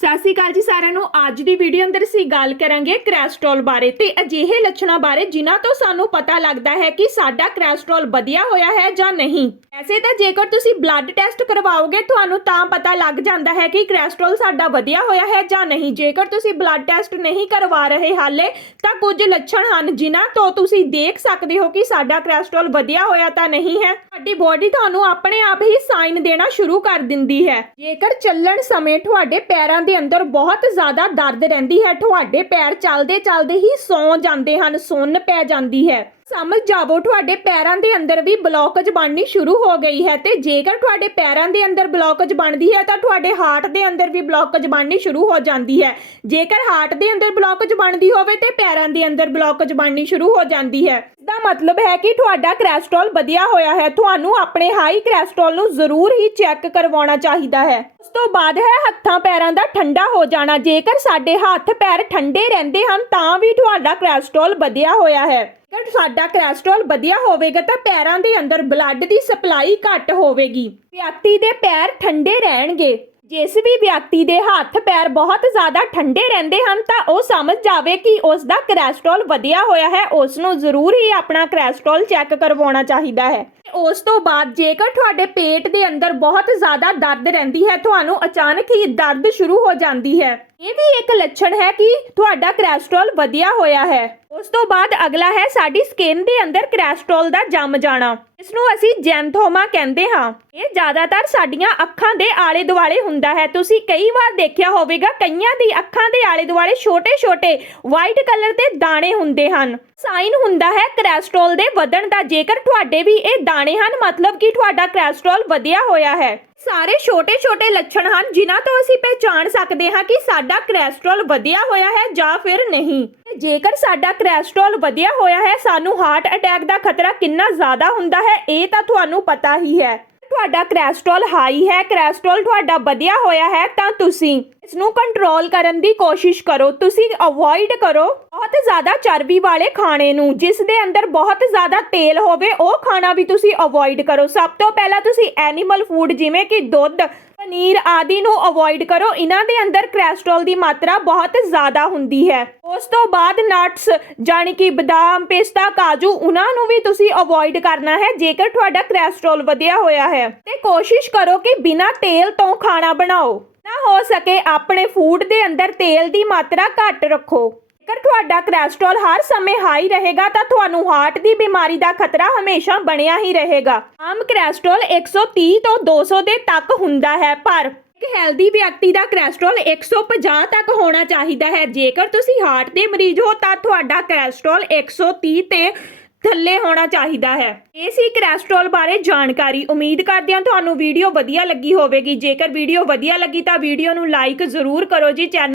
ਸਤਿ ਸ਼੍ਰੀ ਅਕਾਲ ਜੀ ਸਾਰਿਆਂ ਨੂੰ। ਅੱਜ ਦੀ ਵੀਡੀਓ ਅੰਦਰ ਅਸੀਂ ਗੱਲ ਕਰਾਂਗੇ ਕੋਲੇਸਟ੍ਰੋਲ ਬਾਰੇ ਤੇ ਅਜਿਹੇ ਲੱਛਣਾਂ ਬਾਰੇ ਜਿਨ੍ਹਾਂ ਤੋਂ ਸਾਨੂੰ ਪਤਾ ਲੱਗਦਾ ਹੈ ਕਿ ਸਾਡਾ ਕੋਲੇਸਟ੍ਰੋਲ ਵਧਿਆ ਹੋਇਆ ਹੈ ਜਾਂ ਨਹੀਂ। ਐਸੇ ਤਾਂ ਜੇਕਰ ਤੁਸੀਂ ਬਲੱਡ ਟੈਸਟ ਕਰਵਾਓਗੇ, ਤੁਹਾਨੂੰ ਤਾਂ ਪਤਾ ਲੱਗ ਜਾਂਦਾ ਹੈ ਕਿ ਕੋਲੇਸਟ੍ਰੋਲ ਸਾਡਾ ਵਧਿਆ ਹੋਇਆ ਹੈ ਜਾਂ ਨਹੀਂ। ਜੇਕਰ ਤੁਸੀਂ ਬਲੱਡ ਟੈਸਟ ਨਹੀਂ ਕਰਵਾ ਰਹੇ ਹਾਲੇ, ਤਾਂ ਕੁਝ ਲੱਛਣ ਹਨ ਜਿਨ੍ਹਾਂ ਤੋਂ ਤੁਸੀਂ ਦੇਖ ਸਕਦੇ ਹੋ ਕਿ ਸਾਡਾ ਕੋਲੇਸਟ੍ਰੋਲ ਵਧਿਆ ਹੋਇਆ ਤਾਂ ਨਹੀਂ ਹੈ। ਤੁਹਾਡੀ ਬੋਡੀ ਤੁਹਾਨੂੰ ਆਪਣੇ ਆਪ ਹੀ ਸਾਈਨ ਦੇਣਾ ਸ਼ੁਰੂ ਕਰ ਦਿੰਦੀ ਹੈ। ਜੇਕਰ ਚੱਲਣ ਸਮੇਂ ਤੁਹਾਡੇ ਪੈਰਾਂ ਦੇ ਅੰਦਰ ਬਹੁਤ ਜ਼ਿਆਦਾ ਦਰਦ ਰਹਿੰਦੀ ਹੈ, ਤੁਹਾਡੇ ਪੈਰ ਚੱਲਦੇ ਚੱਲਦੇ ਹੀ ਸੌਂ ਜਾਂਦੇ ਹਨ, ਸੁੰਨ ਪੈ ਜਾਂਦੀ ਹੈ। ਸਮਝ ਜਾਵੋ, ਤੁਹਾਡੇ ਪੈਰਾਂ ਦੇ ਅੰਦਰ ਵੀ ਬਲੌਕਜ ਬਣਨੀ ਸ਼ੁਰੂ ਹੋ ਗਈ ਹੈ ਤੇ ਜੇਕਰ ਤੁਹਾਡੇ ਪੈਰਾਂ ਦੇ ਅੰਦਰ ਬਲੌਕਜ ਬਣਦੀ ਹੈ ਤਾਂ ਤੁਹਾਡੇ ਹਾਰਟ ਦੇ ਅੰਦਰ ਵੀ ਬਲੌਕਜ ਬਣਨੀ ਸ਼ੁਰੂ ਹੋ ਜਾਂਦੀ ਹੈ। ਜੇਕਰ ਹਾਰਟ ਦੇ ਅੰਦਰ ਬਲੌਕਜ ਬਣਦੀ ਹੋਵੇ ਤੇ ਪੈਰਾਂ ਦੇ ਅੰਦਰ ਬਲੌਕਜ ਬਣਨੀ ਸ਼ੁਰੂ ਹੋ ਜਾਂਦੀ ਹੈ। ਦਾ ਮਤਲਬ ਹੈ ਕਿ ਤੁਹਾਡਾ ਕੋਲੇਸਟ੍ਰੋਲ ਵਧਿਆ ਹੋਇਆ ਹੈ। ਤੁਹਾਨੂੰ ਆਪਣੇ ਹਾਈ ਕੋਲੇਸਟ੍ਰੋਲ ਨੂੰ ਜ਼ਰੂਰ ਹੀ ਚੈੱਕ ਕਰਵਾਉਣਾ ਚਾਹੀਦਾ ਹੈ। ਉਸ ਤੋਂ ਬਾਅਦ ਹੈ ਹੱਥਾਂ ਪੈਰਾਂ ਦਾ ਠੰਡਾ ਹੋ ਜਾਣਾ। ਜੇਕਰ ਸਾਡੇ ਹੱਥ ਪੈਰ ਠੰਡੇ ਰਹਿੰਦੇ ਹਨ ਤਾਂ ਵੀ ਤੁਹਾਡਾ ਕੋਲੇਸਟ੍ਰੋਲ ਵਧਿਆ ਹੋਇਆ ਹੈ। ਜੇਕਰ ਸਾਡਾ ਕੋਲੇਸਟ੍ਰੋਲ ਵਧੀਆ ਹੋਵੇਗਾ ਤਾਂ ਪੈਰਾਂ ਦੇ ਅੰਦਰ ਬਲੱਡ ਦੀ ਸਪਲਾਈ ਘੱਟ ਹੋਵੇਗੀ। ਵਿਅਕਤੀ ਦੇ ਪੈਰ ਠੰਡੇ ਰਹਿਣਗੇ। ਜਿਸ ਵੀ ਵਿਅਕਤੀ ਦੇ ਹੱਥ ਪੈਰ ਬਹੁਤ ਜ਼ਿਆਦਾ ਠੰਡੇ ਰਹਿੰਦੇ ਹਨ ਤਾਂ ਉਹ ਸਮਝ ਜਾਵੇ ਕਿ ਉਸ ਦਾ ਕੋਲੇਸਟ੍ਰੋਲ ਵਧਿਆ ਹੋਇਆ ਹੈ, ਉਸ ਨੂੰ ਜ਼ਰੂਰ ਹੀ ਆਪਣਾ ਕੋਲੇਸਟ੍ਰੋਲ ਚੈੱਕ ਕਰਵਾਉਣਾ ਚਾਹੀਦਾ ਹੈ। ਉਸ ਤੋਂ ਬਾਅਦ ਜੇਕਰ ਤੁਹਾਡੇ ਪੇਟ ਦੇ ਅੰਦਰ ਬਹੁਤ ਜ਼ਿਆਦਾ ਦਰਦ ਰਹਿੰਦੀ ਹੈ, ਤੁਹਾਨੂੰ ਅਚਾਨਕ ਹੀ ਦਰਦ ਸ਼ੁਰੂ ਹੋ ਜਾਂਦੀ ਹੈ। ਇਹ ਵੀ ਇੱਕ ਲੱਛਣ ਹੈ ਕਿ ਤੁਹਾਡਾ ਕੋਲੇਸਟ੍ਰੋਲ ਵਧਿਆ ਹੋਇਆ ਹੈ। ਉਸ ਤੋਂ ਬਾਅਦ ਅਗਲਾ ਹੈ ਸਾਡੀ ਸਕਿਨ ਦੇ ਅੰਦਰ ਕੋਲੇਸਟ੍ਰੋਲ ਦਾ ਜੰਮ ਜਾਣਾ। ਇਸ ਨੂੰ ਅਸੀਂ ਜੈਂਥੋਮਾ ਕਹਿੰਦੇ ਹਾਂ। ਇਹ ਜ਼ਿਆਦਾਤਰ ਸਾਡੀਆਂ ਅੱਖਾਂ ਦੇ ਆਲੇ ਦੁਆਲੇ ਹੁੰਦਾ ਹੈ। ਤੁਸੀਂ ਕਈ ਵਾਰ ਦੇਖਿਆ ਹੋਵੇਗਾ, ਕਈਆਂ ਦੀ ਅੱਖਾਂ ਦੇ ਆਲੇ ਦੁਆਲੇ ਛੋਟੇ-ਛੋਟੇ ਵਾਈਟ ਕਲਰ ਦੇ ਦਾਣੇ ਹੁੰਦੇ ਹਨ। ਸਾਈਨ ਹੁੰਦਾ ਹੈ ਕੋਲੇਸਟ੍ਰੋਲ ਦੇ ਵਧਣ ਦਾ। ਜੇਕਰ ਤੁਹਾਡੇ ਵੀ ਇਹ ਦਾਣੇ ਹਨ, ਮਤਲਬ ਕਿ ਤੁਹਾਡਾ ਕੋਲੇਸਟ੍ਰੋਲ ਵਧਿਆ ਹੋਇਆ ਹੈ। ਸਾਰੇ ਛੋਟੇ-ਛੋਟੇ ਲੱਛਣ ਹਨ, ਜਿਨ੍ਹਾਂ ਤੋਂ ਅਸੀਂ ਪਹਿਚਾਣ ਸਕਦੇ ਹਾਂ ਕਿ ਸਾਡਾ ਕੋਲੇਸਟ੍ਰੋਲ ਵਧਿਆ ਹੋਇਆ ਹੈ ਜਾਂ ਫਿਰ ਨਹੀਂ। ਜੇਕਰ ਸਾਡਾ ਕੋਲੇਸਟ੍ਰੋਲ ਵਧਿਆ ਹੋਇਆ ਹੈ, ਸਾਨੂੰ ਹਾਰਟ ਅਟੈਕ ਦਾ ਖਤਰਾ ਕਿੰਨਾ ਜ਼ਿਆਦਾ ਹੁੰਦਾ ਹੈ, ਇਹ ਤਾਂ ਤੁਹਾਨੂੰ ਪਤਾ ਹੀ ਹੈ। ਤੁਹਾਡਾ ਕੋਲੇਸਟ੍ਰੋਲ ਹਾਈ ਹੈ ਕੋਲੇਸਟ੍ਰੋਲ ਤੁਹਾਡਾ ਵਧਿਆ ਹੋਇਆ ਹੈ, ਤਾਂ ਤੁਸੀਂ ਇਸ ਨੂੰ ਕੰਟਰੋਲ ਕਰਨ ਦੀ ਕੋਸ਼ਿਸ਼ ਕਰੋ। ਤੁਸੀਂ ਅਵੋਇਡ ਕਰੋ ਬਹੁਤ ਜ਼ਿਆਦਾ ਚਰਬੀ ਵਾਲੇ ਖਾਣੇ ਨੂੰ, ਜਿਸ ਦੇ ਅੰਦਰ ਬਹੁਤ ਜ਼ਿਆਦਾ ਤੇਲ ਹੋਵੇ, ਉਹ ਖਾਣਾ ਵੀ ਤੁਸੀਂ ਅਵੋਇਡ ਕਰੋ। ਸਭ ਤੋਂ ਪਹਿਲਾਂ ਤੁਸੀਂ ਐਨੀਮਲ ਫੂਡ ਜਿਵੇਂ ਕਿ ਦੁੱਧ ਪਨੀਰ ਆਦਿ ਨੂੰ ਅਵੋਇਡ ਕਰੋ। ਇਹਨਾਂ ਦੇ ਅੰਦਰ ਕੋਲੇਸਟ੍ਰੋਲ ਦੀ ਮਾਤਰਾ ਬਹੁਤ ਜ਼ਿਆਦਾ ਹੁੰਦੀ ਹੈ। ਉਸ ਤੋਂ ਬਾਅਦ ਨਟਸ ਜਾਨੀ ਕਿ ਬਦਾਮ, ਪਿਸਤਾ, ਕਾਜੂ, ਉਹਨਾਂ ਨੂੰ ਵੀ ਤੁਸੀਂ ਅਵੋਇਡ ਕਰਨਾ ਹੈ, ਜੇਕਰ ਤੁਹਾਡਾ ਕੋਲੇਸਟ੍ਰੋਲ ਵਧਿਆ ਹੋਇਆ ਹੈ। ਤੇ ਕੋਸ਼ਿਸ਼ ਕਰੋ ਕਿ ਬਿਨਾਂ ਤੇਲ ਤੋਂ ਖਾਣਾ ਬਣਾਓ। ਨਾ ਹੋ ਸਕੇ ਆਪਣੇ ਫੂਡ ਦੇ ਅੰਦਰ ਤੇਲ ਦੀ ਮਾਤਰਾ ਘੱਟ ਰੱਖੋ। ਜੇਕਰ ਤੁਹਾਡਾ ਕੋਲੇਸਟ੍ਰੋਲ ਹਰ ਸਮੇਂ ਹਾਈ ਰਹੇਗਾ ਤਾਂ ਤੁਹਾਨੂੰ ਹਾਰਟ ਦੀ ਬਿਮਾਰੀ ਦਾ ਖਤਰਾ ਹਮੇਸ਼ਾ ਬਣਿਆ ਹੀ ਰਹੇਗਾ। ਆਮ ਕੋਲੇਸਟ੍ਰੋਲ 130 ਤੋਂ 200 ਦੇ ਤੱਕ ਹੁੰਦਾ ਹੈ, ਪਰ ਇੱਕ ਹੈਲਦੀ ਵਿਅਕਤੀ ਦਾ ਕੋਲੇਸਟ੍ਰੋਲ 150 ਤੱਕ ਹੋਣਾ ਚਾਹੀਦਾ ਹੈ। ਜੇਕਰ ਤੁਸੀਂ ਹਾਰਟ ਦੇ ਮਰੀਜ਼ ਹੋ ਤਾਂ ਤੁਹਾਡਾ ਕੋਲੇਸਟ੍ਰੋਲ 130 ਤੇ ਥੱਲੇ ਹੋਣਾ ਚਾਹੀਦਾ ਹੈ। ਇਹ ਸੀ ਕੋਲੇਸਟ੍ਰੋਲ ਬਾਰੇ ਜਾਣਕਾਰੀ। ਉਮੀਦ ਕਰਦੇ ਹਾਂ ਤੁਹਾਨੂੰ ਵੀਡੀਓ ਵਧੀਆ ਲੱਗੀ ਹੋਵੇਗੀ। ਜੇਕਰ ਵੀਡੀਓ ਵਧੀਆ ਲੱਗੀ ਤਾਂ ਵੀਡੀਓ ਨੂੰ ਲਾਈਕ ਜ਼ਰੂਰ ਕਰੋ ਜੀ। ਚੈਨਲ